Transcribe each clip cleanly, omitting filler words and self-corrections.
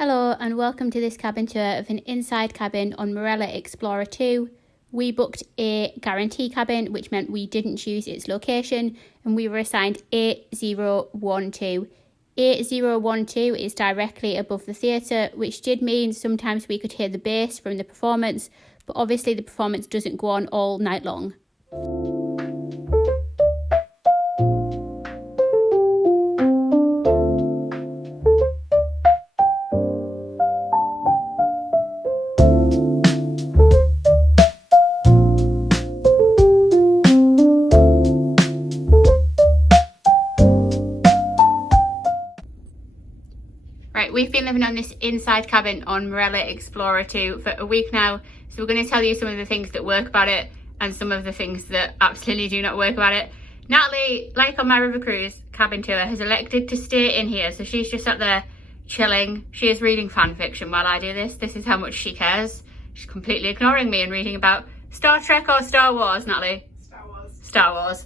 Hello and welcome to this cabin tour of an inside cabin on Marella Explorer 2. We booked a guarantee cabin, which meant we didn't choose its location, and we were assigned 8012. 8012 is directly above the theatre, which did mean sometimes we could hear the bass from the performance, but obviously the performance doesn't go on all night long. We've been living on this inside cabin on Marella Explorer 2 for a week now, so we're going to tell you some of the things that work about it and some of the things that absolutely do not work about it. Natalie, like on my river cruise cabin tour, has elected to stay in here, so she's just sat there chilling. She is reading fan fiction while I do this. This is how much she cares. She's completely ignoring me and reading about Star Trek or Star Wars, Natalie? Star Wars. Star Wars.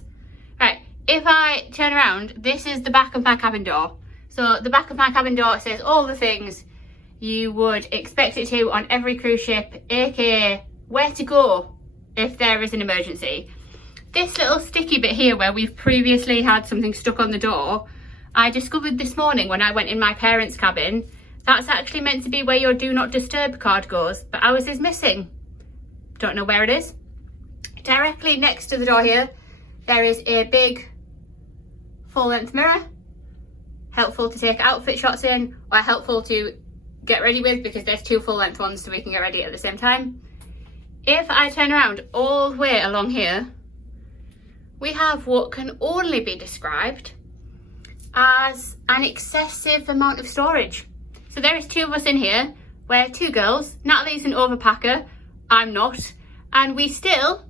Right, if I turn around, this is the back of my cabin door. So the back of my cabin door says all the things you would expect it to on every cruise ship, aka where to go if there is an emergency. This little sticky bit here where we've previously had something stuck on the door, I discovered this morning when I went in my parents' cabin. That's actually meant to be where your do not disturb card goes, but ours is missing. Don't know where it is. Directly next to the door here, there is a big full-length mirror. Helpful to take outfit shots in, or helpful to get ready with, because there's two full-length ones so we can get ready at the same time. If I turn around all the way along here, we have what can only be described as an excessive amount of storage. So there is two of us in here. We're two girls. Natalie's an overpacker, I'm not, and we still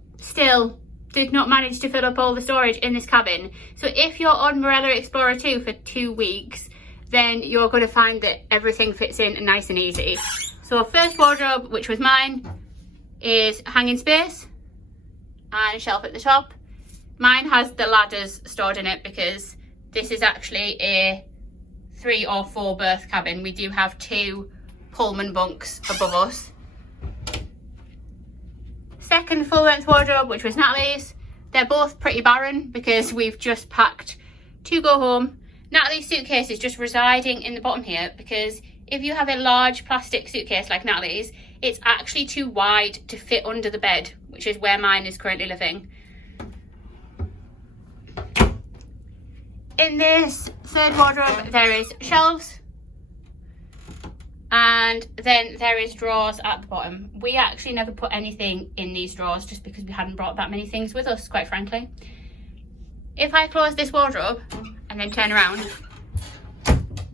did not manage to fill up all the storage in this cabin. So if you're on Marella Explorer 2 for 2 weeks, then you're going to find that everything fits in nice and easy. So first wardrobe, which was mine, is hanging space and a shelf at the top. Mine has the ladders stored in it because this is actually a 3 or 4 berth cabin. We do have 2 Pullman bunks above us. Second full-length wardrobe, which was Natalie's. They're both pretty barren because we've just packed to go home. Natalie's suitcase is just residing in the bottom here because if you have a large plastic suitcase like Natalie's, it's actually too wide to fit under the bed, which is where mine is currently living. In this third wardrobe, there is shelves. And then there is drawers at the bottom. We actually never put anything in these drawers just because we hadn't brought that many things with us, quite frankly. If I close this wardrobe and then turn around,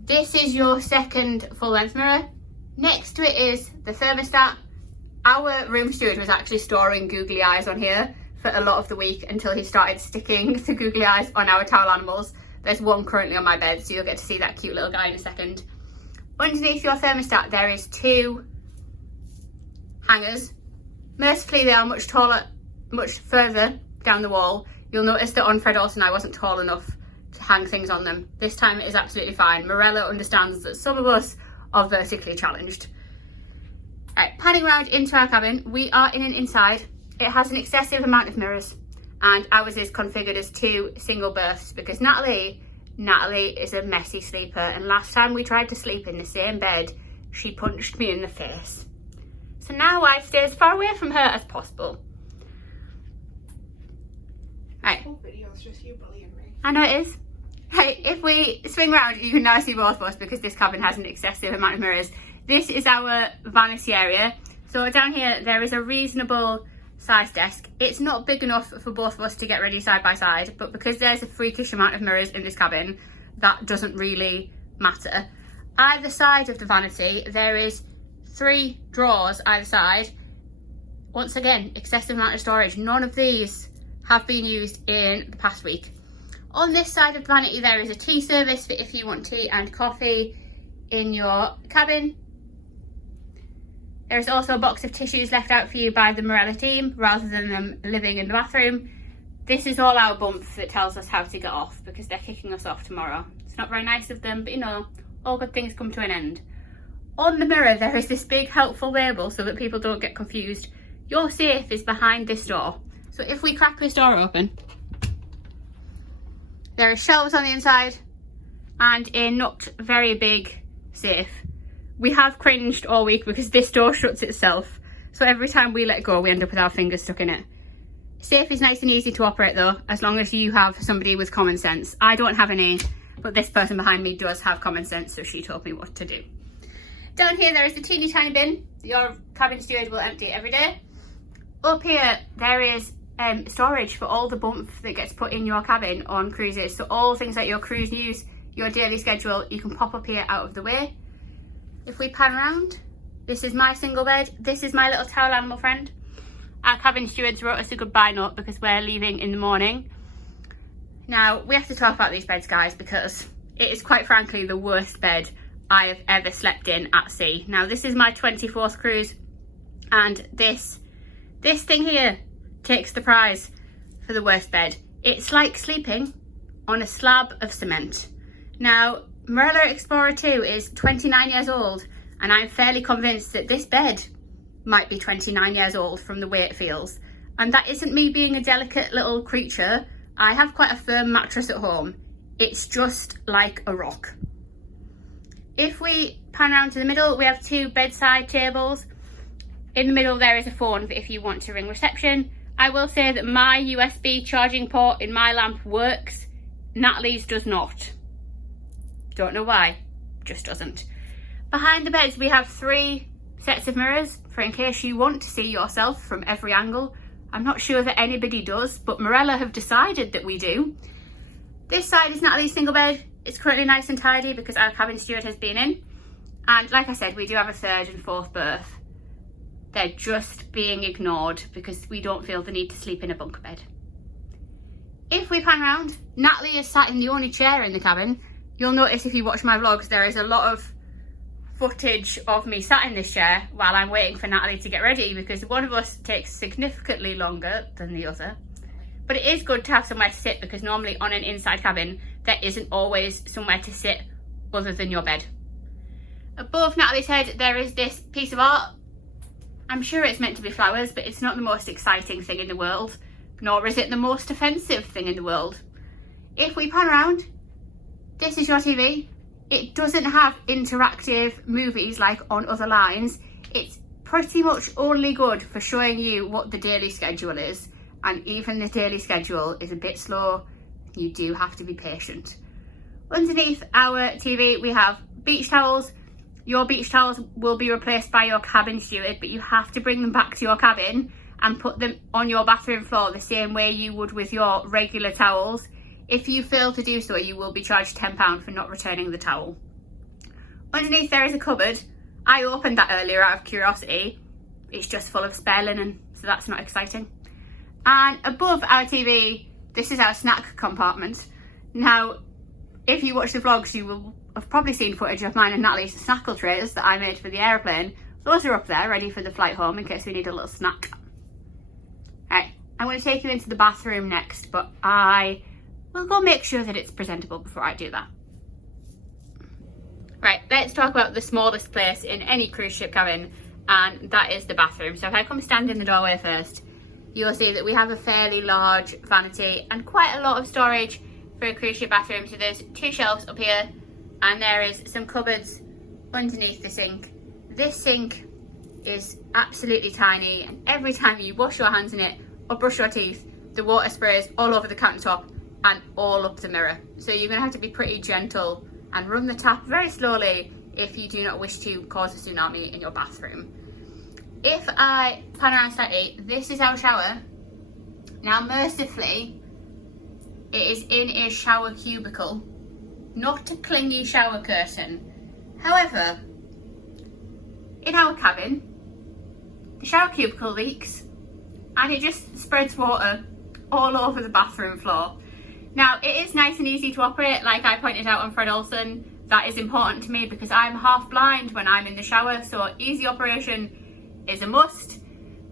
this is your second full-length mirror. Next to it is the thermostat. Our room steward was actually storing googly eyes on here for a lot of the week until he started sticking the googly eyes on our towel animals. There's one currently on my bed, so you'll get to see that cute little guy in a second. Underneath your thermostat, there is 2 hangers. Mercifully, they are much taller, much further down the wall. You'll notice that on Fred Olsen, I wasn't tall enough to hang things on them. This time it is absolutely fine. Marella understands that some of us are vertically challenged. Right, panning around into our cabin, we are in an inside. It has an excessive amount of mirrors, and ours is configured as 2 single berths because Natalie is a messy sleeper, and last time we tried to sleep in the same bed, she punched me in the face. So now I stay as far away from her as possible. Right. The whole video is just you bullying me. I know it is. Hey, if we swing around, you can now see both of us because this cabin has an excessive amount of mirrors. This is our vanity area. So down here, there is a reasonable size desk. It's not big enough for both of us to get ready side by side, but because there's a freakish amount of mirrors in this cabin, that doesn't really matter. Either side of the vanity, there is 3 drawers either side. Once again, excessive amount of storage. None of these have been used in the past week. On this side of the vanity, there is a tea service for if you want tea and coffee in your cabin. There is also a box of tissues left out for you by the Marella team rather than them living in the bathroom. This is all our bump that tells us how to get off because they're kicking us off tomorrow. It's not very nice of them, but you know, all good things come to an end. on the mirror there is this big helpful label so that people don't get confused. Your safe is behind this door. So if we crack this door open, there are shelves on the inside and a not very big safe. We have cringed all week because this door shuts itself. So every time we let go, we end up with our fingers stuck in it. Safe is nice and easy to operate though, as long as you have somebody with common sense. I don't have any, but this person behind me does have common sense, so she told me what to do. Down here there is a teeny tiny bin that your cabin steward will empty every day. Up here there is storage for all the bump that gets put in your cabin on cruises. So all things like your cruise news, your daily schedule, you can pop up here out of the way. If we pan around, this is my single bed. This is my little towel animal friend. Our cabin stewards wrote us a goodbye note because we're leaving in the morning. Now, we have to talk about these beds, guys, because it is quite frankly the worst bed I have ever slept in at sea. Now, this is my 24th cruise, and this thing here takes the prize for the worst bed. It's like sleeping on a slab of cement. Now, Marella Explorer 2 is 29 years old, and I'm fairly convinced that this bed might be 29 years old from the way it feels. And that isn't me being a delicate little creature. I have quite a firm mattress at home. It's just like a rock. If we pan around to the middle, we have two bedside tables. In the middle there is a phone for if you want to ring reception. I will say that my USB charging port in my lamp works. Natalie's does not. Don't know why, just doesn't. Behind the beds we have 3 sets of mirrors for in case you want to see yourself from every angle. I'm not sure that anybody does, but Marella have decided that we do. This side is Natalie's single bed. It's currently nice and tidy because our cabin steward has been in. And like I said, we do have a 3rd and 4th berth. They're just being ignored because we don't feel the need to sleep in a bunk bed. If we pan around, Natalie is sat in the only chair in the cabin. You'll notice if you watch my vlogs, there is a lot of footage of me sat in this chair while I'm waiting for Natalie to get ready because one of us takes significantly longer than the other. But it is good to have somewhere to sit because normally on an inside cabin, there isn't always somewhere to sit other than your bed. Above Natalie's head, there is this piece of art. I'm sure it's meant to be flowers, but it's not the most exciting thing in the world, nor is it the most offensive thing in the world. If we pan around, this is your TV. It doesn't have interactive movies like on other lines. It's pretty much only good for showing you what the daily schedule is. And even the daily schedule is a bit slow. You do have to be patient. Underneath our TV, we have beach towels. Your beach towels will be replaced by your cabin steward, but you have to bring them back to your cabin and put them on your bathroom floor the same way you would with your regular towels. If you fail to do so, you will be charged £10 for not returning the towel. Underneath there is a cupboard. I opened that earlier out of curiosity. It's just full of spare linen, so that's not exciting. And above our TV, this is our snack compartment. Now, if you watch the vlogs, you will have probably seen footage of mine and Natalie's snackle trays that I made for the aeroplane. Those are up there, ready for the flight home in case we need a little snack. Right, I'm going to take you into the bathroom next, but I will go make sure that it's presentable before I do that. Right, let's talk about the smallest place in any cruise ship cabin, and that is the bathroom. So if I come stand in the doorway first, you'll see that we have a fairly large vanity and quite a lot of storage for a cruise ship bathroom. So there's 2 shelves up here, and there is some cupboards underneath the sink. This sink is absolutely tiny, and every time you wash your hands in it or brush your teeth, the water sprays all over the countertop and all up the mirror. So you're going to have to be pretty gentle and run the tap very slowly if you do not wish to cause a tsunami in your bathroom. If I pan around slightly, this is our shower. Now, mercifully, it is in a shower cubicle, not a clingy shower curtain. However, in our cabin, the shower cubicle leaks and it just spreads water all over the bathroom floor. Now, it is nice and easy to operate, like I pointed out on Fred Olsen. That is important to me because I'm half blind when I'm in the shower, so easy operation is a must.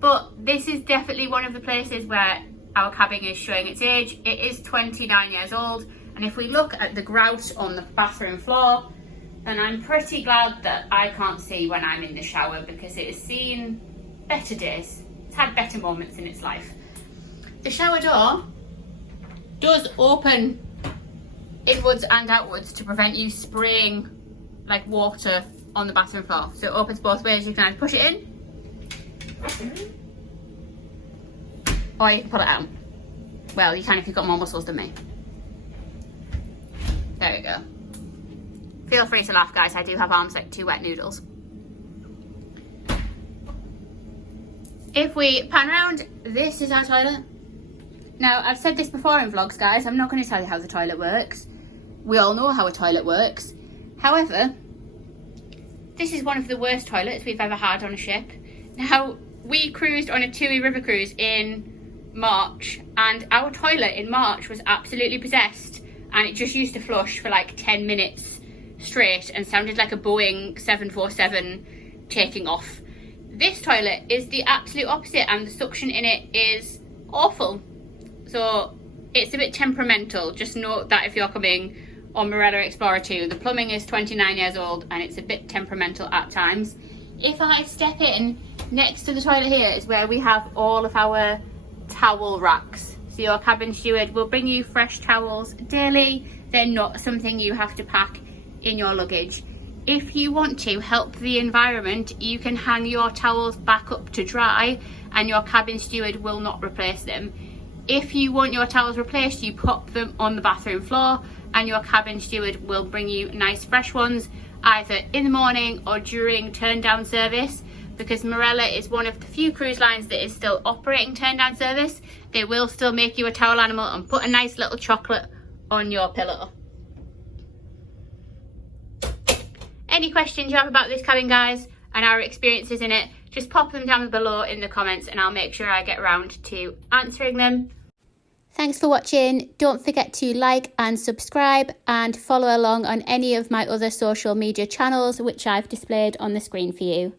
But this is definitely one of the places where our cabin is showing its age. It is 29 years old, and if we look at the grout on the bathroom floor, And I'm pretty glad that I can't see when I'm in the shower because it has seen better days. It's had better moments in its life. The shower door does open inwards and outwards to prevent you spraying like water on the bathroom floor. So it opens both ways. You can either push it in or you can pull it out. Well, you can if you've got more muscles than me. There we go. Feel free to laugh, guys. I do have arms like 2 wet noodles. If we pan around, this is our toilet. Now, I've said this before in vlogs, guys. I'm not going to tell you how the toilet works. We all know how a toilet works. However, this is one of the worst toilets we've ever had on a ship. Now, we cruised on a TUI river cruise in March, and our toilet in March was absolutely possessed, and it just used to flush for like 10 minutes straight and sounded like a Boeing 747 taking off. This toilet is the absolute opposite, and the suction in it is awful. So it's a bit temperamental. Just note that if you're coming on Marella Explorer 2, the plumbing is 29 years old and it's a bit temperamental at times. If I step in, next to the toilet here is where we have all of our towel racks. So your cabin steward will bring you fresh towels daily. They're not something you have to pack in your luggage. If you want to help the environment, you can hang your towels back up to dry and your cabin steward will not replace them. If you want your towels replaced, you pop them on the bathroom floor and your cabin steward will bring you nice fresh ones either in the morning or during turn down service, because Marella is one of the few cruise lines that is still operating turn down service. They will still make you a towel animal and put a nice little chocolate on your pillow. Any questions you have about this cabin, guys, and our experiences in it, just pop them down below in the comments and I'll make sure I get around to answering them. Thanks for watching. Don't forget to like and subscribe and follow along on any of my other social media channels which I've displayed on the screen for you.